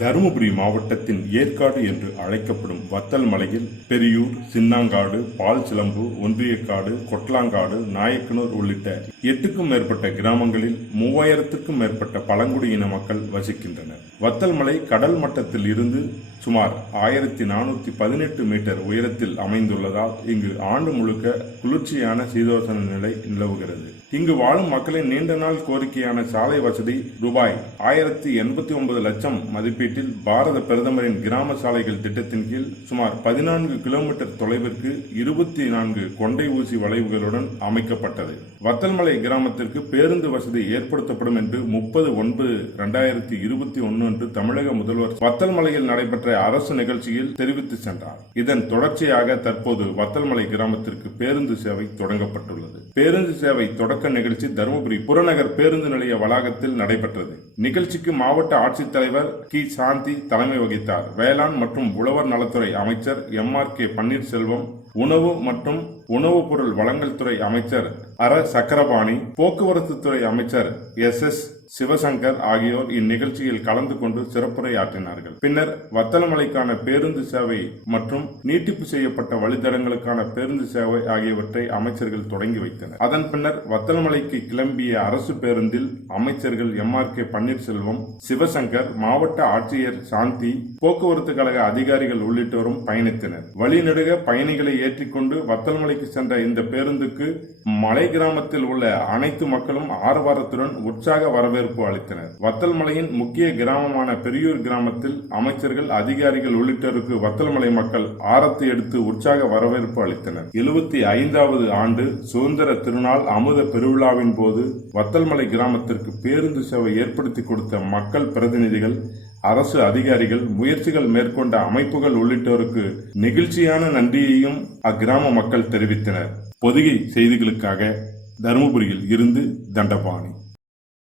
தருமபுரி மாவட்டத்தின் ஏற்காடு என்று அழைக்கப்படும் வத்தல் மலையில் பெரியூர், சின்னாங்காடு, பால்சிலம்பு, ஒன்றியக்காடு, கொட்லாங்காடு, நாயக்கனூர் உள்ளிட்ட 8க்கும் மேற்பட்ட கிராமங்களில் 3000க்கும் மேற்பட்ட பழங்குடியின மக்கள் வசிக்கின்றனர். வத்தல் மலை கடல் மட்டத்தில் இருந்து சுமார் 1418 மீட்டர் உயரத்தில் அமைந்துள்ளதால் இங்கு ஆண்டு முழுக்க குளிர்ச்சியான சீதோஷண நிலை நிலவுகிறது. இங்கு வாழும் மக்களின் நீண்ட நாள் கோரிக்கையான சாலை வசதி ரூபாய் 1089 லட்சம் மதிப்பீட்டில் பாரத பிரதமரின் கிராம சாலைகள் திட்டத்தின் கீழ் சுமார் 14 கிலோமீட்டர் தொலைவிற்கு 24 கொண்டை ஊசி வளைவுகளுடன் அமைக்கப்பட்டது. வத்தல்மலை கிராமத்திற்கு பேருந்து வசதி ஏற்படுத்தப்படும் என்று 30/9/2021 அன்று தமிழக முதல்வர் வத்தல்மலையில் நடைபெற்ற அரசு நிகழ்ச்சியில் தெரிவித்து சென்றார். இதன் தொடர்ச்சியாக தற்போது வத்தல்மலை கிராமத்திற்கு பேருந்து சேவை தொடங்கப்பட்டுள்ளது. பேருந்து சேவை தொடக்க நிகழ்ச்சி தருமபுரி புறநகர் பேருந்து நிலைய வளாகத்தில் நடைபெற்றது. நிகழ்ச்சிக்கு மாவட்ட ஆட்சித்தலைவர் கி. சாந்தி தலைமை வகித்தார். வேளாண் மற்றும் உழவர் நலத்துறை அமைச்சர் MRK பன்னீர்செல்வம், உணவு மற்றும் உணவுப் பொருள் வழங்கல் துறை அமைச்சர் அர சக்கரபாணி, போக்குவரத்து துறை அமைச்சர் SS சிவசங்கர் ஆகியோர் இந்நிகழ்ச்சியில் கலந்து கொண்டு சிறப்புரையாற்றினார்கள். பின்னர் வத்தலமலைக்கான பேருந்து சேவை மற்றும் நீட்டிப்பு செய்யப்பட்ட வழித்தடங்களுக்கான பேருந்து சேவை ஆகியவற்றை அமைச்சர்கள் தொடங்கி வைத்தனர். அதன் பின்னர் வத்தலமலைக்கு கிளம்பிய அரசு பேருந்தில் அமைச்சர்கள் MRK பன்னீர்செல்வம், சிவசங்கர், மாவட்ட ஆட்சியர் சாந்தி, போக்குவரத்து கழக அதிகாரிகள் உள்ளிட்டோரும் பயணித்தனர். வழிநெடுக பயணிகளை ஏற்றிக்கொண்டு வத்தல்மலைக்கு சென்ற இந்த பேருந்துக்கு மலை கிராமத்தில் உள்ள அனைத்து மக்களும் ஆரவாரத்துடன் உற்சாக வரவேற்பு அளித்தனர். வத்தல்மலையின் முக்கிய கிராமமான பெரியூர் கிராமத்தில் அமைச்சர்கள், அதிகாரிகள் உள்ளிட்டோருக்கு வத்தல்மலை மக்கள் ஆரத்தி எடுத்து உற்சாக வரவேற்பு அளித்தனர். 75வது ஆண்டு சுதந்திர திருநாள் அமுத பெருவிழாவின் போது வத்தல்மலை கிராமத்திற்கு பேருந்து சேவை ஏற்படுத்தி கொடுத்த மக்கள் பிரதிநிதிகள், அரசு அதிகாரிகள், முயற்சிகள் மேற்கொண்ட அமைப்புகள் உள்ளிட்டோருக்கு நெகிழ்ச்சியான நன்றியையும் அக்கிராம மக்கள் தெரிவித்தனர். பொதிகை செய்திகளுக்காக தருமபுரியில் இருந்து தண்டபாணி.